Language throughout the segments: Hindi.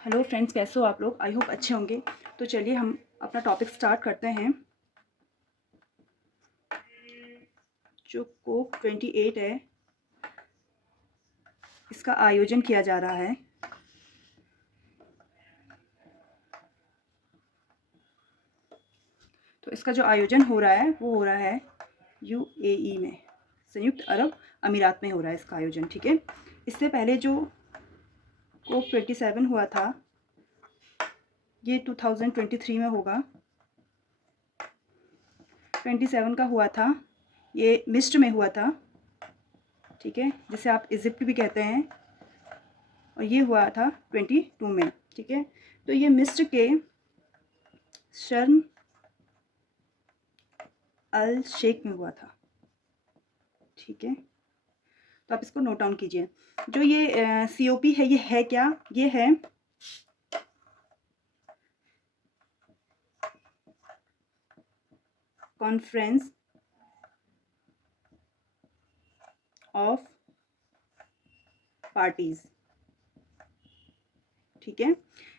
हेलो फ्रेंड्स, कैसे हो आप लोग? आई होप अच्छे होंगे। तो चलिए हम अपना टॉपिक स्टार्ट करते हैं। जो कोप 28 है, इसका आयोजन किया जा रहा है। तो इसका जो आयोजन हो रहा है वो हो रहा है यूएई में, संयुक्त अरब अमीरात में हो रहा है इसका आयोजन। ठीक है, इससे पहले जो कोप 27 हुआ था ये 2023 में होगा। 27 का हुआ था, ये मिस्र में हुआ था। ठीक है, जिसे आप इजिप्ट भी कहते हैं। और ये हुआ था 22 में। ठीक है, तो ये मिस्र के शर्म अल शेख में हुआ था। ठीक है, तो आप इसको नोट डाउन कीजिए। जो ये COP है, ये है क्या? ये है कॉन्फ्रेंस ऑफ पार्टीज। ठीक है,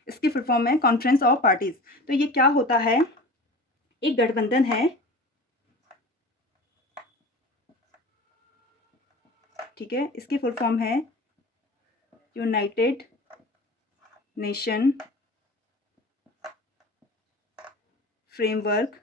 इसकी फुल फॉर्म है कॉन्फ्रेंस ऑफ पार्टीज। तो ये क्या होता है? एक गठबंधन है। ठीक है, इसकी फुल फॉर्म है United nation framework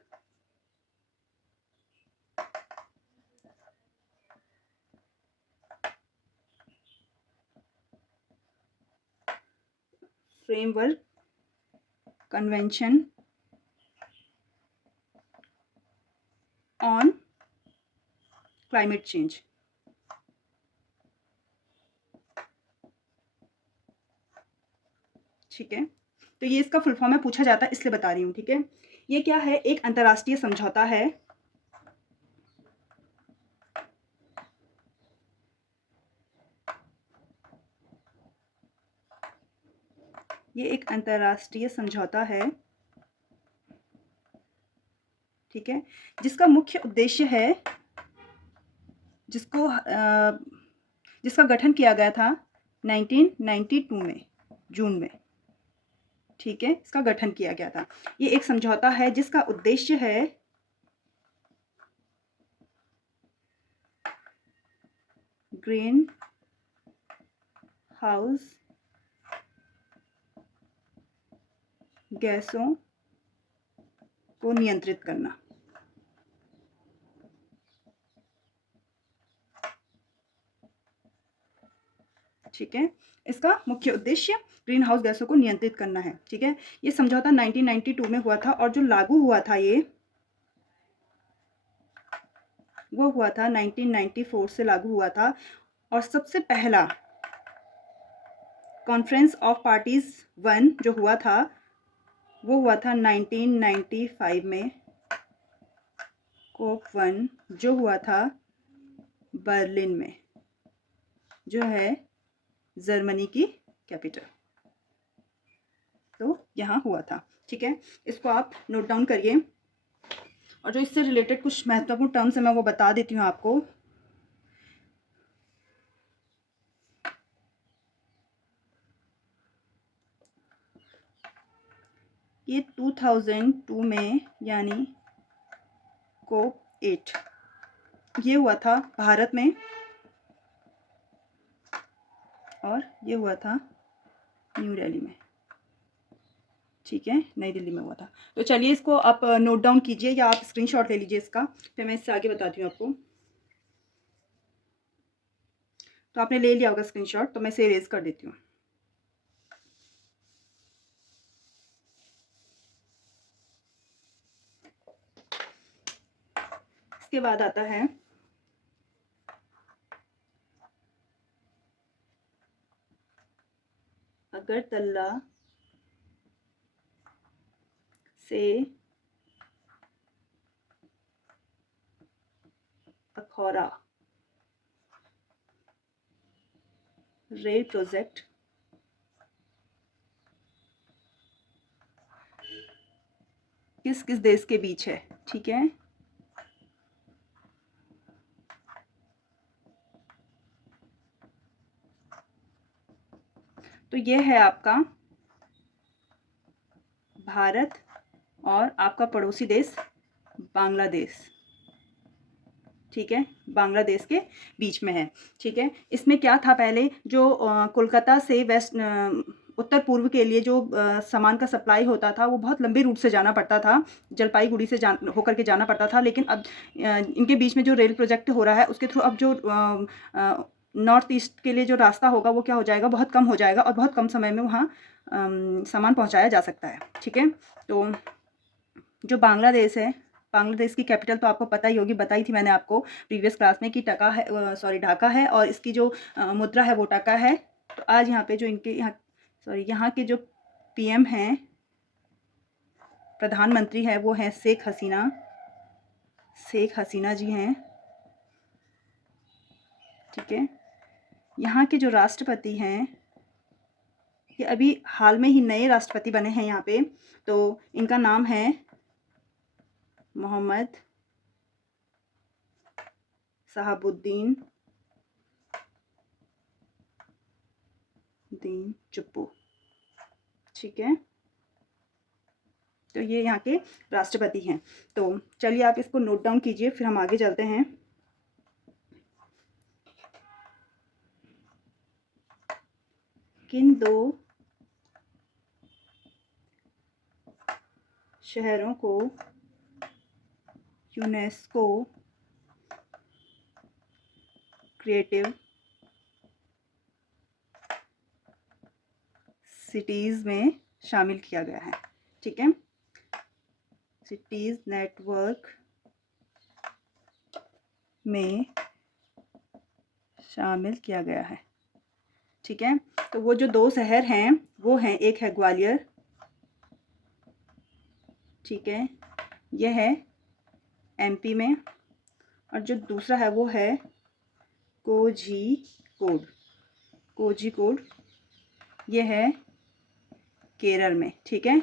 convention on climate change. ठीक है, तो ये इसका फुल फॉर्म है, पूछा जाता है इसलिए बता रही हूँ। ठीक है, ये क्या है? एक अंतर्राष्ट्रीय समझौता है। ये एक अंतर्राष्ट्रीय समझौता है। ठीक है, जिसका मुख्य उद्देश्य है, जिसका गठन किया गया था 1992 में, जून में। ठीक है, इसका गठन किया गया था। ये एक समझौता है जिसका उद्देश्य है ग्रीन हाउस गैसों को नियंत्रित करना। ठीक है, इसका मुख्य उद्देश्य ग्रीन हाउस गैसों को नियंत्रित करना है। ठीक है, ये समझौता 1992 में हुआ था और जो लागू हुआ था वो हुआ था 1994 से लागू हुआ था। और सबसे पहला कॉन्फ्रेंस ऑफ पार्टीज 1 जो हुआ था वो हुआ था 1995 में। कोप 1 जो हुआ था बर्लिन में, जो है जर्मनी की कैपिटल। तो यहाँ हुआ था। ठीक है, इसको आप नोट डाउन करिए। और जो इससे रिलेटेड कुछ महत्वपूर्ण टर्म्स है मैं वो बता देती हूँ आपको। ये 2002 में, यानी कोप 8 ये हुआ था भारत में, और ये हुआ था न्यू दिल्ली में। ठीक है, नई दिल्ली में हुआ था। तो चलिए इसको आप नोट डाउन कीजिए या आप स्क्रीनशॉट ले लीजिए इसका, फिर मैं इससे आगे बताती हूँ आपको। तो आपने ले लिया होगा स्क्रीनशॉट, तो मैं इसे इरेज कर देती हूँ। इसके बाद आता है अगरतला से अखौरा रेल प्रोजेक्ट किस किस देश के बीच है? ठीक है, तो ये है आपका भारत और आपका पड़ोसी देश बांग्लादेश, ठीक है, बांग्लादेश के बीच में है, ठीक है। इसमें क्या था, पहले जो कोलकाता से वेस्ट उत्तर पूर्व के लिए जो सामान का सप्लाई होता था वो बहुत लंबे रूट से जाना पड़ता था, जलपाईगुड़ी से होकर के जाना पड़ता था। लेकिन अब इनके बीच में जो रेल प्रोजेक्ट हो रहा है उसके थ्रू अब जो नॉर्थ ईस्ट के लिए जो रास्ता होगा वो क्या हो जाएगा, बहुत कम हो जाएगा और बहुत कम समय में वहाँ सामान पहुँचाया जा सकता है, ठीक है। तो जो बांग्लादेश है, बांग्लादेश की कैपिटल तो आपको पता ही होगी, बताई थी मैंने आपको प्रीवियस क्लास में कि टका है, सॉरी ढाका है, और इसकी जो मुद्रा है वो टका है। तो आज यहाँ पे जो इनके यहाँ के जो पीएम हैं, प्रधानमंत्री है, वो हैं शेख हसीना जी हैं, ठीक है। यहाँ के जो राष्ट्रपति हैं, ये अभी हाल में ही नए राष्ट्रपति बने हैं यहाँ पे, तो इनका नाम है मोहम्मद शहाबुद्दीन चुप्पू, ठीक है। तो ये यहाँ के राष्ट्रपति हैं। तो चलिए आप इसको नोट डाउन कीजिए, फिर हम आगे चलते हैं। किन दो शहरों को यूनेस्को क्रिएटिव सिटीज़ में शामिल किया गया है, ठीक है। सिटीज़ नेटवर्क में शामिल किया गया है, ठीक है। तो वो जो दो शहर हैं वो हैं, एक है ग्वालियर, ठीक है, यह है एमपी में, और जो दूसरा है वो है कोझिकोड, ये है केरल में, ठीक है।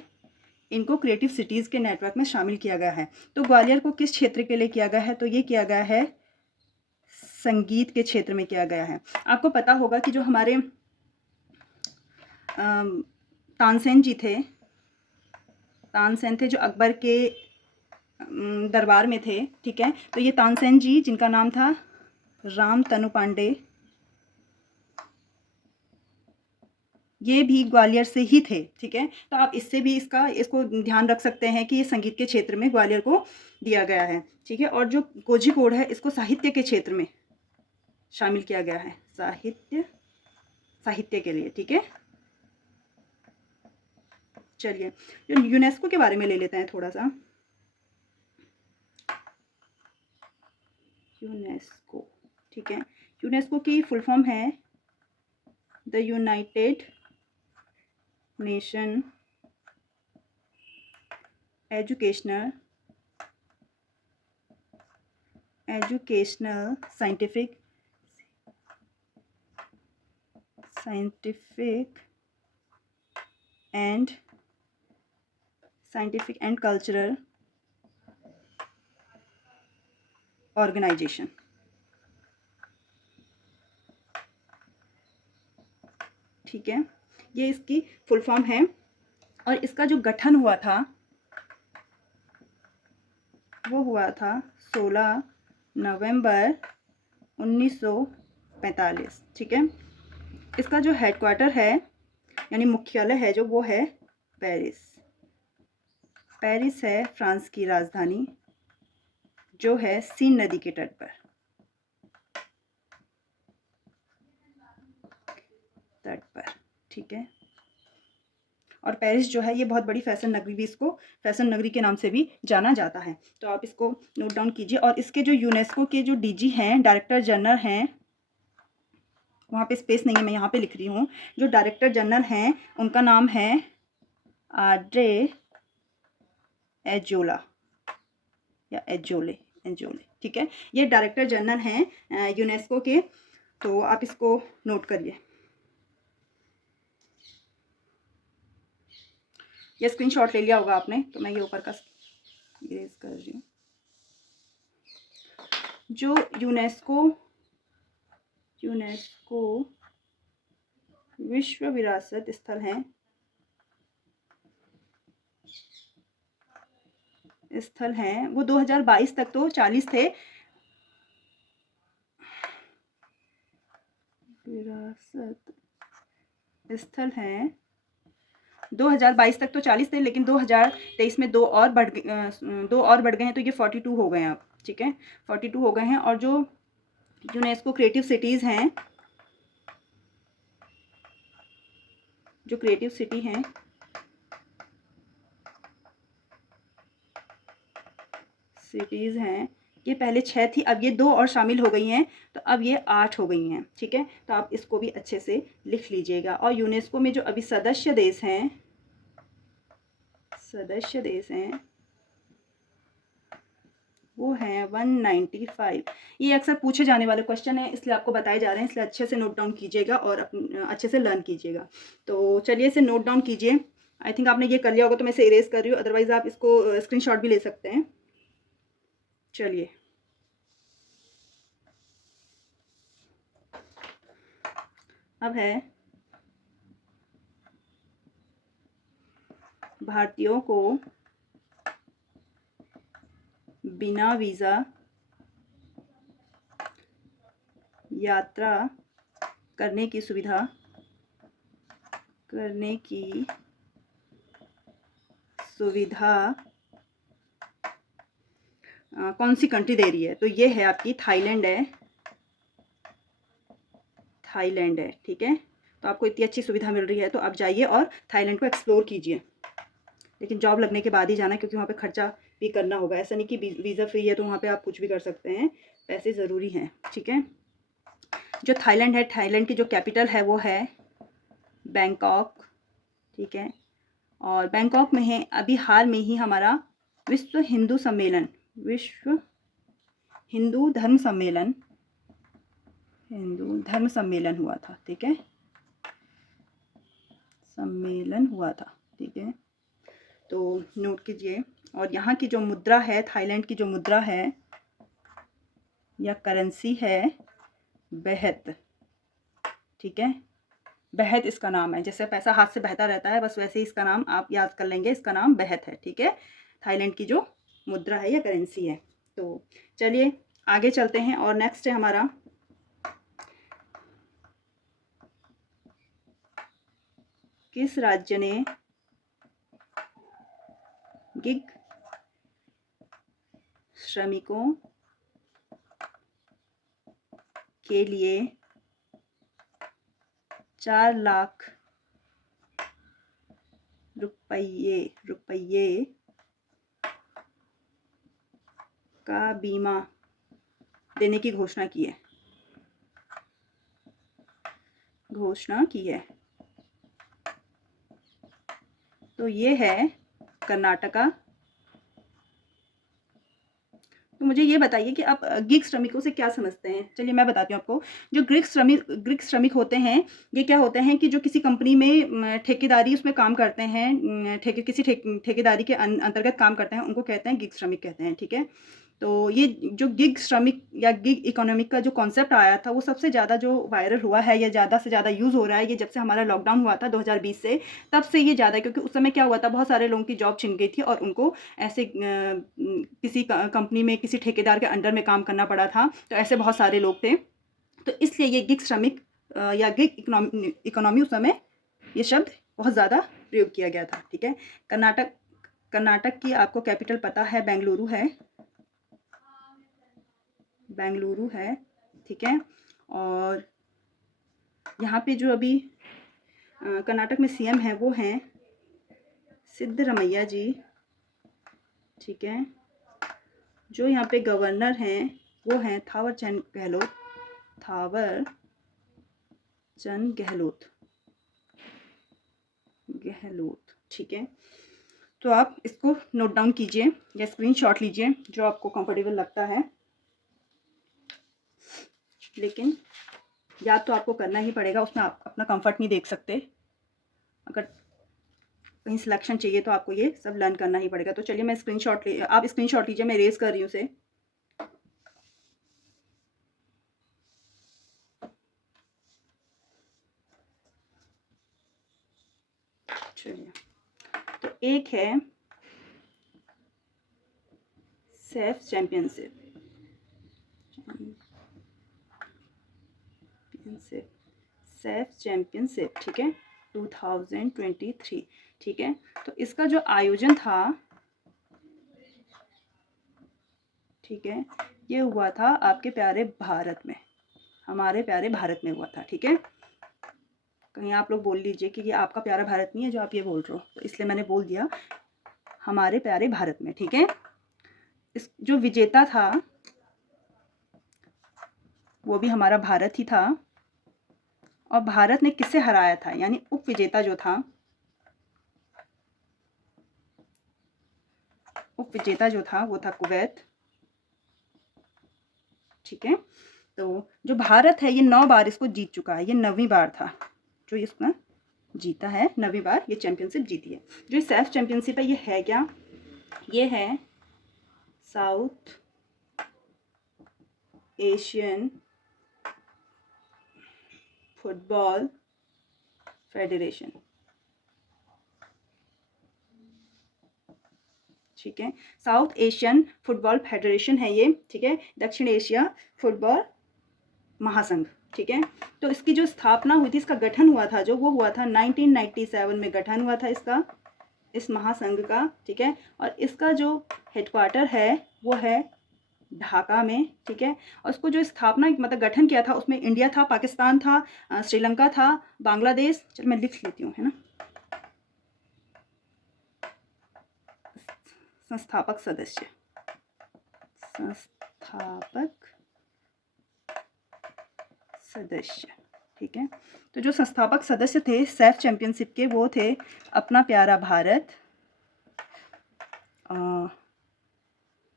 इनको क्रिएटिव सिटीज़ के नेटवर्क में शामिल किया गया है। तो ग्वालियर को किस क्षेत्र के लिए किया गया है, तो ये किया गया है संगीत के क्षेत्र में किया गया है। आपको पता होगा कि जो हमारे तानसेन थे जो अकबर के दरबार में थे, ठीक है। तो ये तानसेन जी, जिनका नाम था राम तनु पांडे, ये भी ग्वालियर से ही थे, ठीक है। तो आप इससे भी इसको ध्यान रख सकते हैं कि ये संगीत के क्षेत्र में ग्वालियर को दिया गया है, ठीक है। और जो कोझिकोड है इसको साहित्य के क्षेत्र में शामिल किया गया है, साहित्य के लिए, ठीक है। चलिए जो यूनेस्को के बारे में ले लेते हैं थोड़ा सा। यूनेस्को, ठीक है। यूनेस्को की फुल फॉर्म है the United Nation Educational Scientific and Cultural Organisation, ठीक है। ये इसकी फुल फॉर्म है, और इसका जो गठन हुआ था वो हुआ था 16 नवंबर 1945, ठीक है। इसका जो हेडक्वार्टर है यानी मुख्यालय है जो, वो है पेरिस है फ्रांस की राजधानी, जो है सीन नदी के तट पर, ठीक है। और पेरिस जो है ये बहुत बड़ी फैशन नगरी भी, इसको फैशन नगरी के नाम से भी जाना जाता है। तो आप इसको नोट डाउन कीजिए। और इसके जो यूनेस्को के जो डीजी हैं, डायरेक्टर जनरल हैं, वहाँ पे स्पेस नहीं है, मैं यहाँ पे लिख रही हूँ। जो डायरेक्टर जनरल हैं उनका नाम है आड्रे एजोला या एजोले, ठीक है। ये डायरेक्टर जनरल हैं यूनेस्को के। तो आप इसको नोट करिए। ये स्क्रीनशॉट ले लिया होगा आपने, तो मैं ये ऊपर का इरेज कर रही हूँ। जो यूनेस्को विश्व विरासत स्थल हैं, स्थल हैं वो 2022 तक तो 40 थे। विरासत स्थल हैं 2022 तक तो 40 थे, लेकिन 2023 में दो और बढ़ गए हैं, तो ये 42 हो गए हैं अब। ठीक है, 42 हो गए हैं। और जो यूनेस्को क्रिएटिव सिटीज़ हैं, जो क्रिएटिव सिटी हैं, ये पहले 6 थी, अब ये 2 और शामिल हो गई हैं, तो अब ये 8 हो गई हैं। ठीक है, तो आप इसको भी अच्छे से लिख लीजिएगा। और यूनेस्को में जो अभी सदस्य देश हैं वो हैं 195। ये अक्सर पूछे जाने वाले क्वेश्चन है, इसलिए आपको बताए जा रहे हैं, इसलिए अच्छे से नोट डाउन कीजिएगा और अच्छे से लर्न कीजिएगा। तो चलिए इसे नोट डाउन कीजिए। आई थिंक आपने ये कर लिया होगा, तो मैं इसे इरेज कर रही हूँ, अदरवाइज़ आप इसको स्क्रीनशॉट भी ले सकते हैं। चलिए, अब है भारतीयों को बिना वीज़ा यात्रा करने की सुविधा कौन सी कंट्री दे रही है? तो ये है आपकी थाईलैंड है। ठीक है, तो आपको इतनी अच्छी सुविधा मिल रही है, तो आप जाइए और थाईलैंड को एक्सप्लोर कीजिए। लेकिन जॉब लगने के बाद ही जाना, क्योंकि वहाँ पे खर्चा भी करना होगा। ऐसा नहीं कि वीज़ा फ्री है तो वहाँ पे आप कुछ भी कर सकते हैं, पैसे ज़रूरी हैं। ठीक है, जो थाईलैंड है, थाईलैंड की जो कैपिटल है वो है बैंकॉक। ठीक है, और बैंकॉक में है अभी हाल में ही हमारा विश्व हिंदू धर्म सम्मेलन हुआ था। ठीक है, ठीक है, तो नोट कीजिए। और यहाँ की जो मुद्रा है, थाईलैंड की जो मुद्रा है या करेंसी है, बेहत। ठीक है, बेहत इसका नाम है। जैसे पैसा हाथ से बहता रहता है, बस वैसे ही इसका नाम आप याद कर लेंगे, इसका नाम बेहत है। ठीक है, थाईलैंड की जो मुद्रा है या करेंसी है। तो चलिए आगे चलते हैं, और नेक्स्ट है हमारा किस राज्य ने गिग श्रमिकों के लिए 4 लाख रुपये का बीमा देने की घोषणा की है? तो ये है कर्नाटका। तो मुझे ये बताइए कि आप गिग श्रमिकों से क्या समझते हैं? चलिए मैं बताती हूँ आपको। जो ग्रीक श्रमिक होते हैं, ये क्या होते हैं कि जो किसी कंपनी में ठेकेदारी उसमें काम करते हैं, ठेकेदारी के अंतर्गत काम करते हैं, उनको कहते हैं गिग श्रमिक कहते हैं। ठीक है, तो ये जो गिग श्रमिक या गिग इकोनॉमिक का जो कॉन्सेप्ट आया था, वो सबसे ज़्यादा जो वायरल हुआ है या ज़्यादा से ज़्यादा यूज़ हो रहा है, ये जब से हमारा लॉकडाउन हुआ था 2020 से, तब से ये ज़्यादा है। क्योंकि उस समय क्या हुआ था, बहुत सारे लोगों की जॉब छिन गई थी और उनको ऐसे किसी कंपनी में किसी ठेकेदार के अंडर में काम करना पड़ा था। तो ऐसे बहुत सारे लोग थे, तो इसलिए ये गिग श्रमिक या गिग इकोनॉमी उस समय ये शब्द बहुत ज़्यादा प्रयोग किया गया था। ठीक है, कर्नाटक की आपको कैपिटल पता है, बेंगलुरु है। ठीक है, और यहाँ पे जो अभी कर्नाटक में सीएम है वो हैं सिद्धरमैया जी। ठीक है, जो यहाँ पे गवर्नर हैं वो हैं थावरचंद गहलोत। ठीक है, तो आप इसको नोट डाउन कीजिए या स्क्रीनशॉट लीजिए, जो आपको कंफर्टेबल लगता है। लेकिन याद तो आपको करना ही पड़ेगा, उसमें आप अपना कंफर्ट नहीं देख सकते। अगर कहीं सिलेक्शन चाहिए तो आपको ये सब लर्न करना ही पड़ेगा। तो चलिए मैं आप स्क्रीनशॉट लीजिए, मैं रेज कर रही हूँ उसे। चलिए, तो एक है सेफ चैम्पियनशिप, सेफ चैम्पियनशिप, ठीक है, 2023, ठीक है। तो इसका जो आयोजन था, ठीक है, ये हुआ था आपके प्यारे भारत में, हमारे प्यारे भारत में हुआ था, ठीक है। कहीं आप लोग बोल लीजिए कि ये आपका प्यारा भारत नहीं है जो आप ये बोल रहे हो, तो इसलिए मैंने बोल दिया हमारे प्यारे भारत में, ठीक है। इस जो विजेता था वो भी हमारा भारत ही था, और भारत ने किसे हराया था, यानी उप विजेता जो था, उप विजेता जो था वो था कुवैत, ठीक है। तो जो भारत है ये 9 बार इसको जीत चुका है, ये 9वीं बार था जो इसका जीता है, 9वीं बार ये चैंपियनशिप जीती है। जो सेफ चैंपियनशिप है ये है क्या, ये है साउथ एशियन फुटबॉल फेडरेशन, ठीक है। साउथ एशियन फुटबॉल फेडरेशन है ये, ठीक है, दक्षिण एशिया फुटबॉल महासंघ, ठीक है। तो इसकी जो स्थापना हुई थी, इसका गठन हुआ था जो, वो हुआ था 1997 में गठन हुआ था इसका, इस महासंघ का, ठीक है। और इसका जो हेडक्वार्टर है वो है ढाका में, ठीक है। और उसको जो स्थापना मतलब गठन किया था उसमें इंडिया था, पाकिस्तान था, श्रीलंका था, बांग्लादेश, चल मैं लिख लेती हूँ, है ना। संस्थापक सदस्य, संस्थापक सदस्य, ठीक है। तो जो संस्थापक सदस्य थे सेफ चैंपियनशिप के वो थे अपना प्यारा भारत,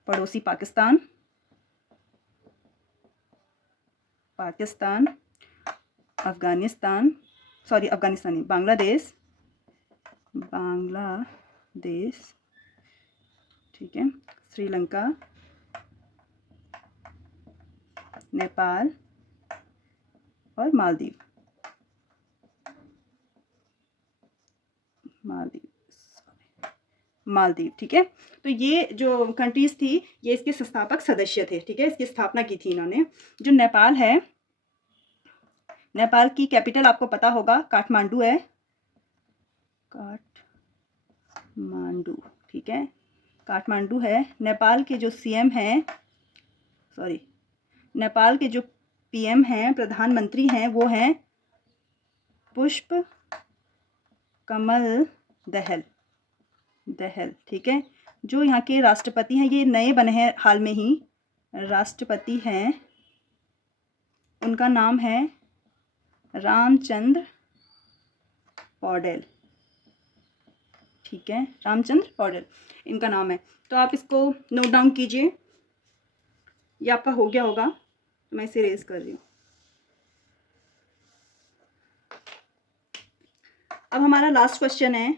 पड़ोसी पाकिस्तान, अफगानिस्तान, अफगानिस्तान नहीं, बांग्लादेश, ठीक है, श्रीलंका, नेपाल और मालदीव, ठीक है। तो ये जो कंट्रीज थी ये इसके संस्थापक सदस्य थे, ठीक है, इसकी स्थापना की थी इन्होंने। जो नेपाल है, नेपाल की कैपिटल आपको पता होगा काठमांडू है, काठमांडू, ठीक है, काठमांडू है। नेपाल के जो सीएम हैं, नेपाल के जो पीएम हैं, प्रधानमंत्री हैं, वो हैं पुष्प कमल दहल, ठीक है। जो यहाँ के राष्ट्रपति हैं, ये नए बने हैं हाल में ही, राष्ट्रपति हैं, उनका नाम है रामचंद्र पौडेल, ठीक है, रामचंद्र पौडेल इनका नाम है। तो आप इसको नोट डाउन कीजिए, ये आपका हो गया होगा, तो मैं इसे रेज कर रही हूँ। अब हमारा लास्ट क्वेश्चन है,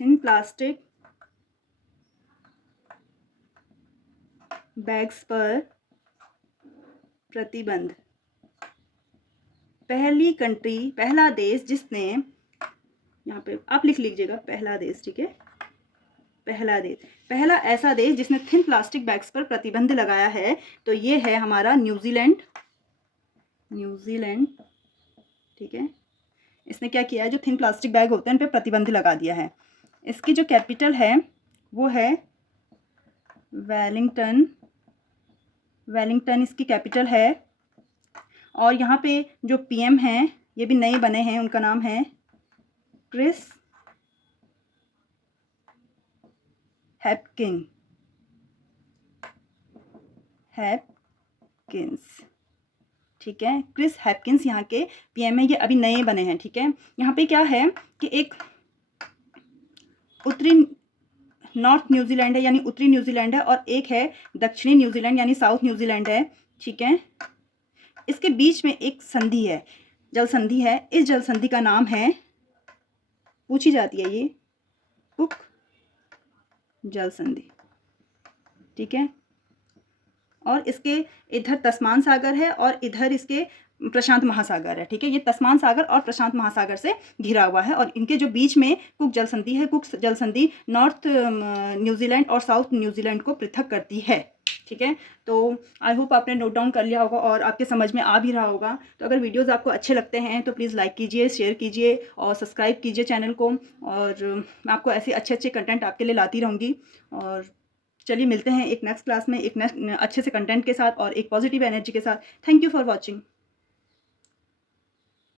थिन प्लास्टिक बैग्स पर प्रतिबंध, पहला देश जिसने, यहाँ पे आप लिख लीजिएगा पहला देश, ठीक है, पहला ऐसा देश जिसने थिन प्लास्टिक बैग्स पर प्रतिबंध लगाया है, तो ये है हमारा न्यूजीलैंड, ठीक है। इसने क्या किया है, जो थिन प्लास्टिक बैग होते हैं उन पे प्रतिबंध लगा दिया है। इसकी जो कैपिटल है वो है वेलिंगटन इसकी कैपिटल है। और यहाँ पे जो पीएम हैं ये भी नए बने हैं, उनका नाम है क्रिस हैपकिंस, ठीक है, क्रिस हैपकिंस यहाँ के पीएम है, ये अभी नए बने हैं, ठीक है। यहाँ पे क्या है कि एक उत्तरी नॉर्थ न्यूजीलैंड है यानी उत्तरी न्यूजीलैंड है, और एक है दक्षिणी न्यूजीलैंड यानी साउथ न्यूजीलैंड है, ठीक है। इसके बीच में एक संधि है, जल संधि है, इस जल संधि का नाम है, पूछी जाती है ये, कुक जल संधि, ठीक है। और इसके इधर तस्मान सागर है और इधर इसके प्रशांत महासागर है, ठीक है। ये तस्मान सागर और प्रशांत महासागर से घिरा हुआ है और इनके जो बीच में कुक जल संधि है, कुक जल संधि नॉर्थ न्यूजीलैंड और साउथ न्यूजीलैंड को पृथक करती है, ठीक है। तो आई होप आपने नोट डाउन कर लिया होगा और आपके समझ में आ भी रहा होगा। तो अगर वीडियोस आपको अच्छे लगते हैं तो प्लीज़ लाइक कीजिए, शेयर कीजिए और सब्सक्राइब कीजिए चैनल को, और मैं आपको ऐसे अच्छे अच्छे कंटेंट आपके लिए लाती रहूँगी। और चलिए मिलते हैं एक नेक्स्ट क्लास में एक नेक्स्ट अच्छे से कंटेंट के साथ और एक पॉजिटिव एनर्जी के साथ। Thank you for watching.